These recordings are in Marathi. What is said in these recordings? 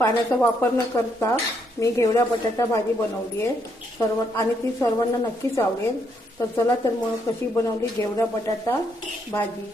पाण्याचा वापर न करता मी घेवडा बटाटा भाजी बनवली आहे आणि ती सर्वांना नक्कीच आवडेल। तर चला तर मग कशी बनवली घेवडा बटाटा भाजी।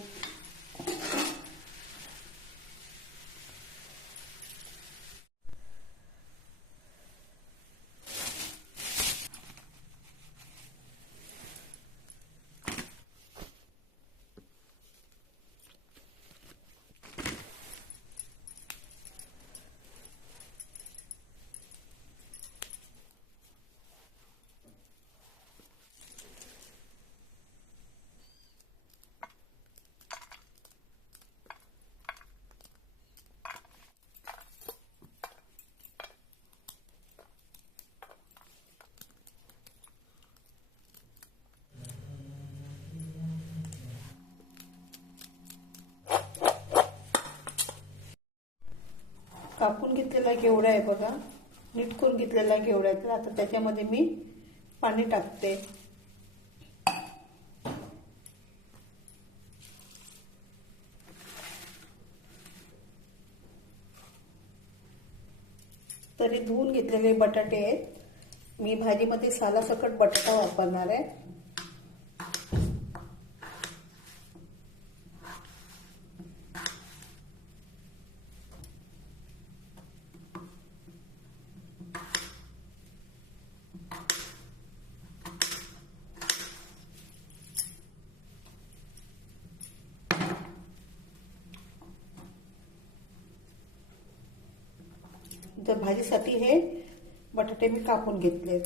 कापून घेतलेला घेवडा आहे बघा, नीट करून घेतलेला घेवडा आहे। तर आता त्याच्यामध्ये मी पाणी टाकते। तरी धुवून घेतलेले बटाटे आहेत। मी भाजीमध्ये सालासकट बटाटा वापरणार आहे। तर भाजीसाठी हे बटाटे मी कापून घेतले।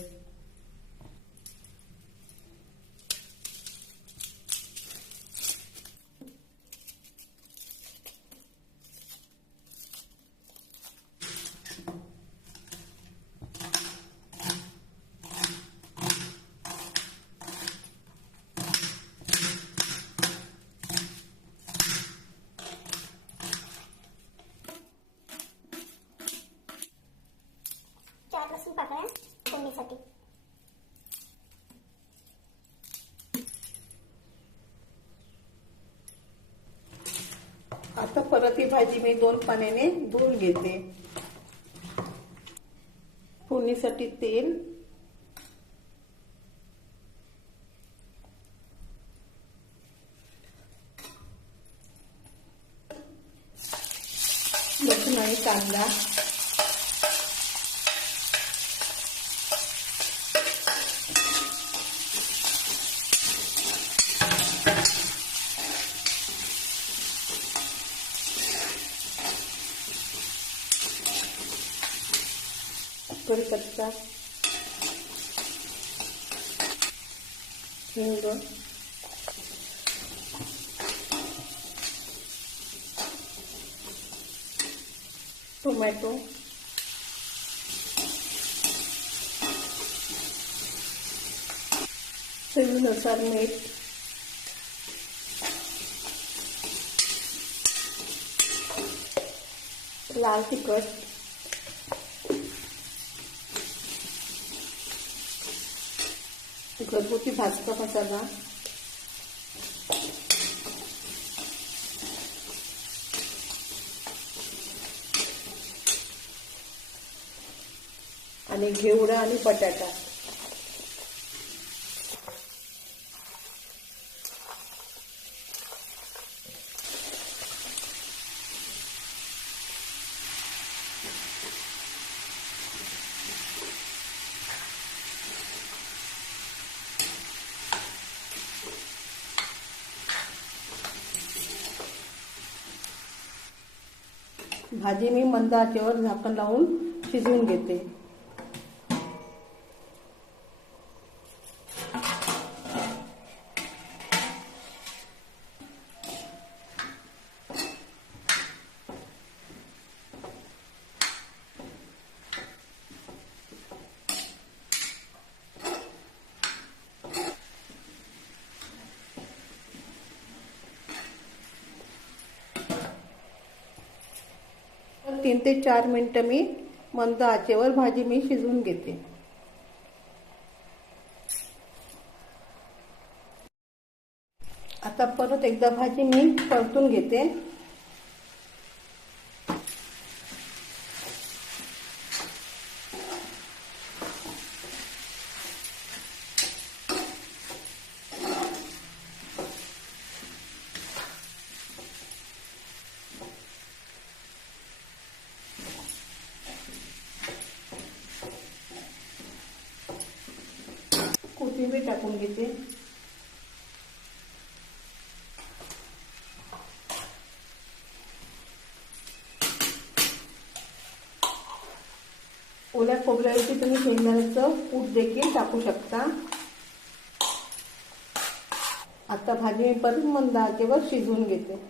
लसूण पाकळ्या फोडणीसाठी। आता परत ही भाजी मी 2 पाण्याने धुवून घेते। फोडणीसाठी तेल, लसूण आणि कांदा, कढीपत्ता, हिंग, टोमॅटो, चवीनुसार मीठ, लाल तिखट, घरगुती भाजका मसाला, आणि घेवडा आणि बटाटा। भाजी मी मंद आचेवर झाकण लावून शिजवून घेते। तर 3 ते 4 मिनिटं मी मंद आचेवर भाजी मी शिजवून घेते। आता परत एकदा भाजी मी परतून घेते। कोथिंबीर टाकून घेते. ओल्या खोबऱ्यावरती तुम्ही शेंगदाण्याचं कूट देखील टाकू शकता. आता भाजी मी परत मंद आचेवर शिजवून घेते.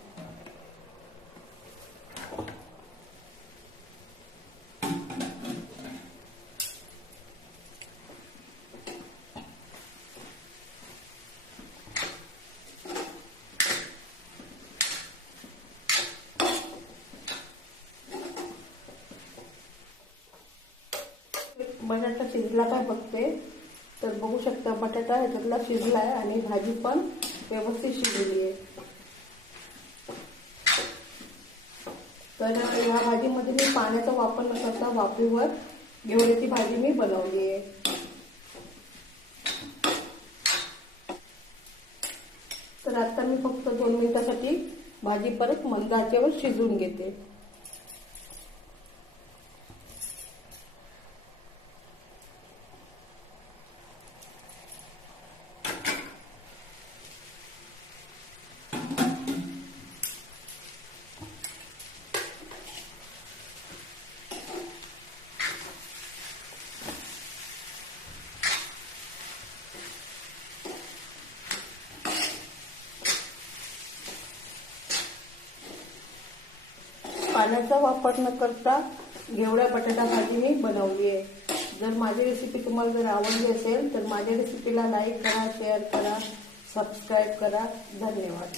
बटाटा शिजला काय बघते तर बघू शकता बटाटा ह्याच्यातला शिजलाय आणि भाजी पण व्यवस्थित शिजली आहे. तर ह्या भाजीमध्ये मी पाण्याचा वापर न करता वाफेवर घेवड्याची भाजी मी बनवली आहे. तर आता मी फक्त 2 मिनिटासाठी भाजी परत मंद आचेवर शिजवून घेते. पाण्याचा वापर न करता घेवड्या बटाटा भाजी मी बनवली आहे. जर माझी रेसिपी तुम्हाला जर आवडली असेल तर माझ्या रेसिपीला लाईक करा, शेअर करा, सबस्क्राईब करा. धन्यवाद.